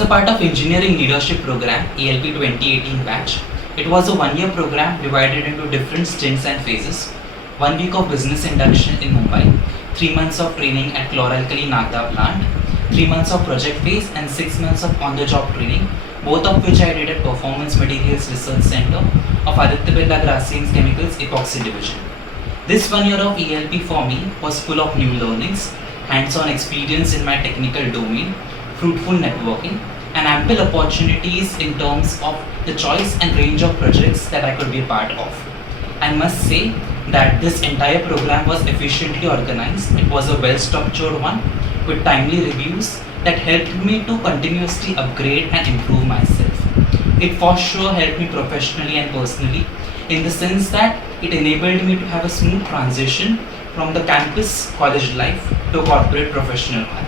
was a part of Engineering Leadership Program ELP 2018 batch. It was a one-year program divided into different stints and phases. 1 week of business induction in Mumbai, 3 months of training at Chloralkali Nagda plant, 3 months of project phase and 6 months of on-the-job training, both of which I did at Performance Materials Research Center of Aditya Birla Grasim Chemicals Epoxy Division. This 1 year of ELP for me was full of new learnings, hands-on experience in my technical domain, fruitful networking, and ample opportunities in terms of the choice and range of projects that I could be a part of. I must say that this entire program was efficiently organized. It was a well-structured one with timely reviews that helped me to continuously upgrade and improve myself. It for sure helped me professionally and personally in the sense that it enabled me to have a smooth transition from the campus college life to corporate professional one.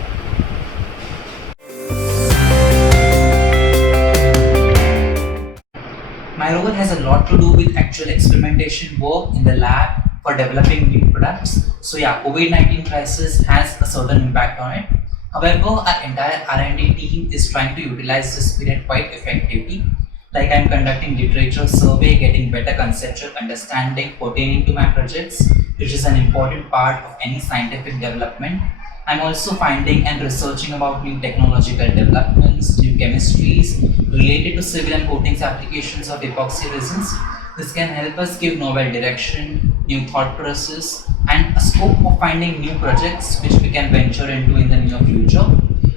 My role has a lot to do with actual experimentation work in the lab for developing new products. So yeah, COVID-19 crisis has a certain impact on it. However, our entire R&D team is trying to utilize this period quite effectively. Like I'm conducting literature survey, getting better conceptual understanding pertaining to my projects, which is an important part of any scientific development. I'm also finding and researching about new technological developments, new chemistries related to civil and coatings applications of epoxy resins. This can help us give novel direction, new thought process, and a scope of finding new projects which we can venture into in the near future.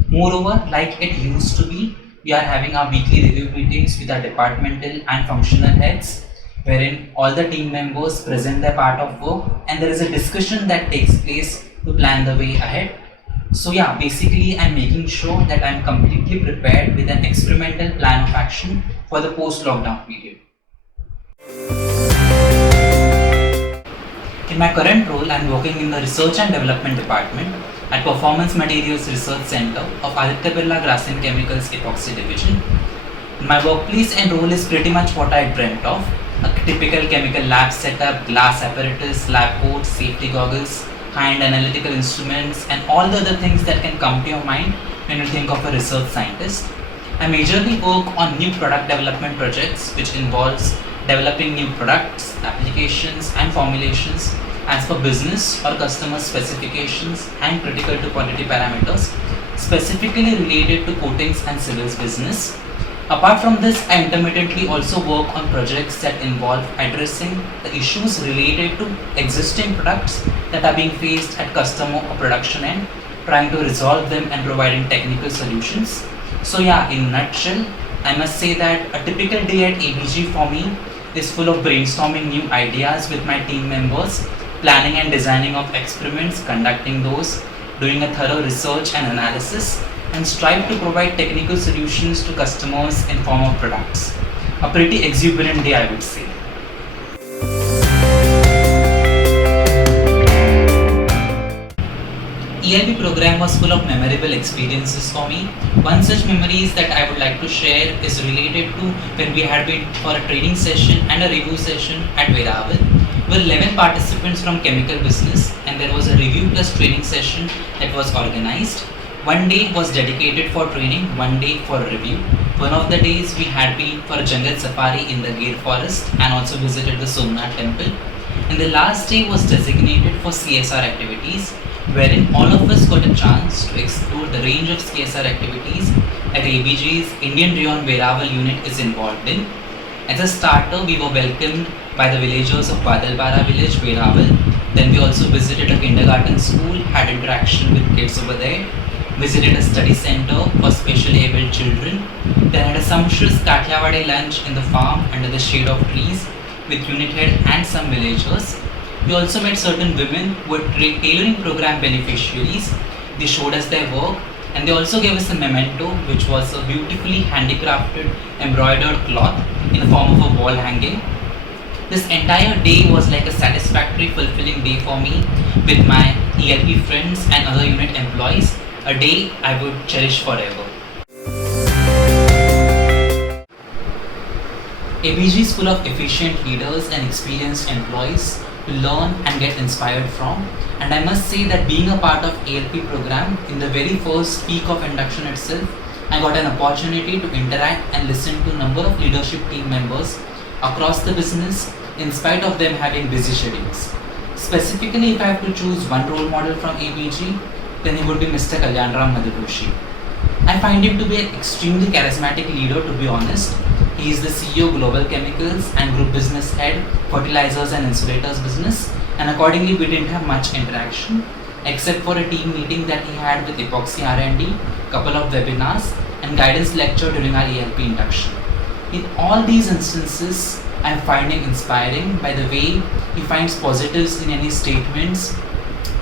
Moreover, like it used to be, we are having our weekly review meetings with our departmental and functional heads, wherein all the team members present their part of work and there is a discussion that takes place to plan the way ahead. So yeah, basically I'm making sure that I'm completely prepared with an experimental plan of action for the post-lockdown period. In my current role, I'm working in the Research and Development Department at Performance Materials Research Center of Aditya Birla Grasim Chemicals Epoxy Division. My workplace and role is pretty much what I dreamt of. A typical chemical lab setup, glass apparatus, lab coats, safety goggles, high-end analytical instruments, and all the other things that can come to your mind when you think of a research scientist. I majorly work on new product development projects, which involves developing new products, applications, and formulations as per business or customer specifications and critical to quality parameters, specifically related to coatings and civils business. Apart from this, I intermittently also work on projects that involve addressing the issues related to existing products that are being faced at customer or production end, trying to resolve them and providing technical solutions. So yeah, in a nutshell, I must say that a typical day at ABG for me is full of brainstorming new ideas with my team members, planning and designing of experiments, conducting those, doing a thorough research and analysis, and strive to provide technical solutions to customers in form of products. A pretty exuberant day, I would say. ELP program was full of memorable experiences for me. One such memories that I would like to share is related to when we had been for a training session and a review session at Veravel. We were 11 participants from chemical business and there was a review plus training session that was organized. One day was dedicated for training, one day for review. One of the days we had been for a jungle safari in the Gir forest and also visited the Somnath temple. And the last day was designated for CSR activities, wherein all of us got a chance to explore the range of CSR activities that ABG's Indian Rayon Veravel unit is involved in. As a starter, we were welcomed by the villagers of Badalpara village, Veravel. Then we also visited a kindergarten school, had interaction with kids over there, visited a study center for specially abled children, then had a sumptuous Kathiawadi lunch in the farm under the shade of trees with unit head and some villagers. We also met certain women who were tailoring program beneficiaries. They showed us their work and they also gave us a memento, which was a beautifully handicrafted embroidered cloth in the form of a wall hanging. This entire day was like a satisfactory, fulfilling day for me with my ELP friends and other unit employees, a day I would cherish forever. ABG is full of efficient leaders and experienced employees to learn and get inspired from, and I must say that being a part of ALP program in the very first week of induction itself I got an opportunity to interact and listen to a number of leadership team members across the business in spite of them having busy schedules. Specifically, if I have to choose one role model from ABG, then he would be Mr. Kalyanram Madhudoshi. I find him to be an extremely charismatic leader, to be honest. He is the CEO Global Chemicals and Group Business Head, Fertilizers and Insulators Business, and accordingly we didn't have much interaction except for a team meeting that he had with Epoxy R&D, couple of webinars, and guidance lecture during our ELP induction. In all these instances, I am finding inspiring by the way he finds positives in any statements,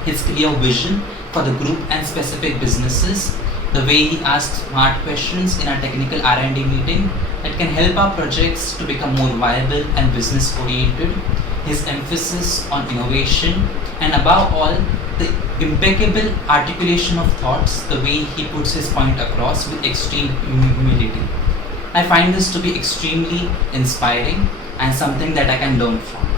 his clear vision for the group and specific businesses, the way he asks smart questions in our technical R&D meeting that can help our projects to become more viable and business oriented, his emphasis on innovation, and above all, the impeccable articulation of thoughts, the way he puts his point across with extreme humility. I find this to be extremely inspiring and something that I can learn from.